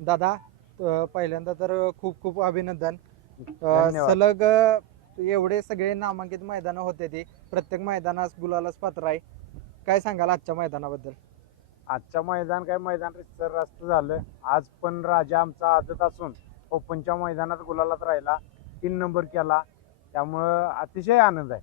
दादा अ, पहिल्यांदा तर खूप खूप अभिनंदन. अ, धन्यवाद. सलग अ, एवढे सगळे नामांकित मैदान होते ती. प्रत्येक मैदानास गुलालाच पात्र आहे. काय सांगाल आजच्या मैदानाबद्दल? आजच्या मैदान काय? मैदान रितसर रास्त झालं. आज पण राजा आमचा आदत असून ओपनच्या मैदानात गुलालात राहिला. तीन नंबर केला. त्यामुळं अतिशय आनंद आहे.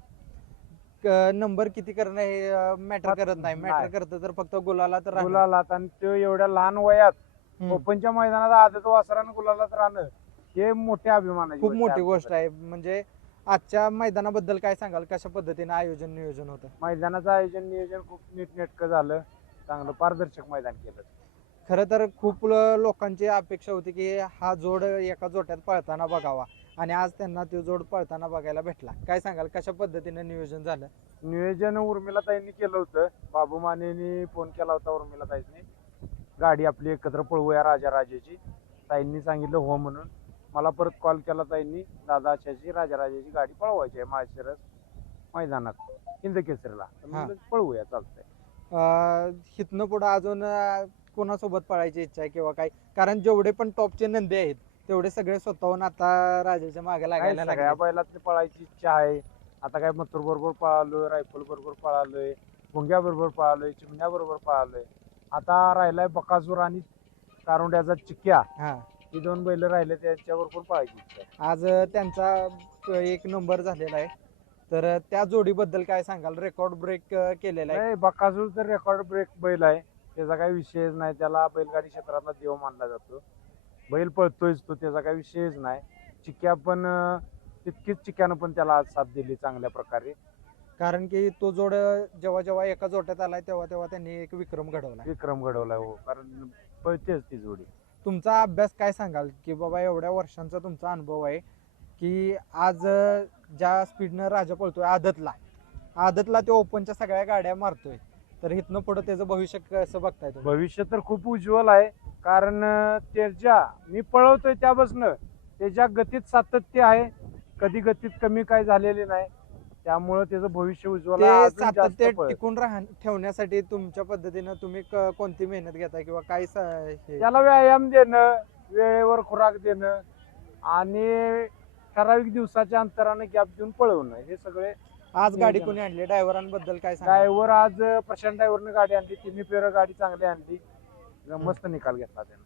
क- नंबर किती करणं हे मॅटर करत नाही. मॅटर नाही. करतं तर फक्त गुलाला तर गुलालात आणि तो एवढ्या लहान वयात ओपनच्या मैदानात आदत वासरानं गुलालात राहणं हे मोठ्या अभिमानाची खूप मोठी गोष्ट आहे. म्हणजे आजच्या मैदानाबद्दल काय सांगाल? कशा पद्धतीने आयोजन नियोजन होतं? मैदानाचं आयोजन नियोजन खूप नीटनेटकं झालं. चांगलं पारदर्शक मैदान केलं. खरं तर खूप लोकांची अपेक्षा होती की हा जोड एका जोट्यात पळताना बघावा. आणि आज त्यांना तो जोड पळताना बघायला भेटला. काय सांगाल? कशा पद्धतीने नियोजन झालं? नियोजन उर्मिला ताईंनी केलं होतं. बाबू मानेनी फोन केला होता उर्मिला ताईंनी. गाडी आपली एकत्र पळवूया राजा राजाची. ताईंनी सांगितलं हो म्हणून. मला परत कॉल केला ताईंनी. दादा अशाची राजा राजाची गाडी पळवायची आहे माळशिरस मैदानात हिंद केसरीला तर हा. म्हणलं पळवूया चालतंय. अं, हिथनं पुढं अजून अं, कोणासोबत पळायची इच्छा आहे किंवा काय? कारण जेवढे पण टॉपचे नंदी आहेत तेवढे सगळे स्वतःहून आता राजाच्या मागे काय लागायला सगळ्या लागले बैलातली पळायची इच्छा आहे. आता काय मथुर बरोबर पळालोय रायफल बरोबर पळालोय भुंग्या बरोबर पळालोय चिमण्या बरोबर पळालोय. आता राहिलाय बकासूर आणि कारुंड्याचा चिक्क्या. हा. ही दोन बैल राहिले त्यांच्यावर पण इच्छा? आहे आज त्यांचा एक नंबर झालेला आहे. तर त्या जोडीबद्दल काय सांगाल? रेकॉर्ड ब्रेक केलेला आहे. नाही बकासूर तर रेकॉर्ड ब्रेक बैल आहे. त्याचा काही विषयच नाही. त्याला बैलगाडी क्षेत्रातला देव मानला जातो. बैल पळतोयच तो त्याचा काही विषयच नाही. चिक्क्या पण अं, तितकीच चिक्क्यानं पण त्याला आज साथ दिली चांगल्या प्रकारे. कारण की तो जोड जेव्हा जेव्हा एका जोट्यात आलाय तेव्हा तेव्हा त्यांनी एक विक्रम घडवला विक्रम घडवलाय हो. कारण पळतेच ती जोडी. तुमचा अभ्यास काय सांगाल? की बाबा एवढ्या वर्षांचा तुमचा अनुभव आहे की आज ज्या स्पीडनं राजा पळतोय आदतला. आदतला तो ओपनच्या सगळ्या गाड्या मारतोय. तर इथनं पुढे त्याचं भविष्य कसं बघताय तुम्ही? भविष्य तर खूप उज्ज्वल आहे. कारण अं, त्याच्या मी पळवतोय त्यापासनं. त्याच्या गतीत सातत्य आहे कधी गतीत कमी काय झालेली नाही. त्यामुळं त्याचं भविष्य उज्ज्वल आहे ते अजून जास्त सातत्य पळेल. टिकून राह ठेवण्यासाठी तुमच्या पद्धतीनं तुम्ही क- कोणती मेहनत घेताय किंवा काय स- हे? त्याला व्यायाम देणं वेळेवर खुराक देणं आणि ठराविक दिवसाच्या अंतराने गॅप देऊन पळवणं हे सगळे आज गाडी. कोणी आणली? ड्रायव्हरांबद्दल काय ड्रायव्हर आज प्रशांत ड्रायव्हरने गाडी आणली तिन्ही फेर गाडी चांगली आणली. मस्त निकाल घेतला त्यानं.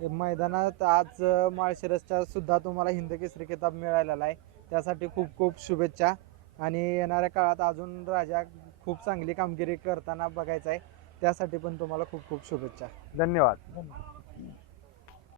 मैदानात आज माळशिरसच्या सुद्धा तुम्हाला हिंद केसरी किताब मिळालेला आहे. त्यासाठी खूप खूप शुभेच्छा. आणि येणाऱ्या काळात अजून राजा खूप चांगली कामगिरी करताना बघायचा आहे. त्यासाठी पण तुम्हाला खूप खूप शुभेच्छा. धन्यवाद. धन्यवाद.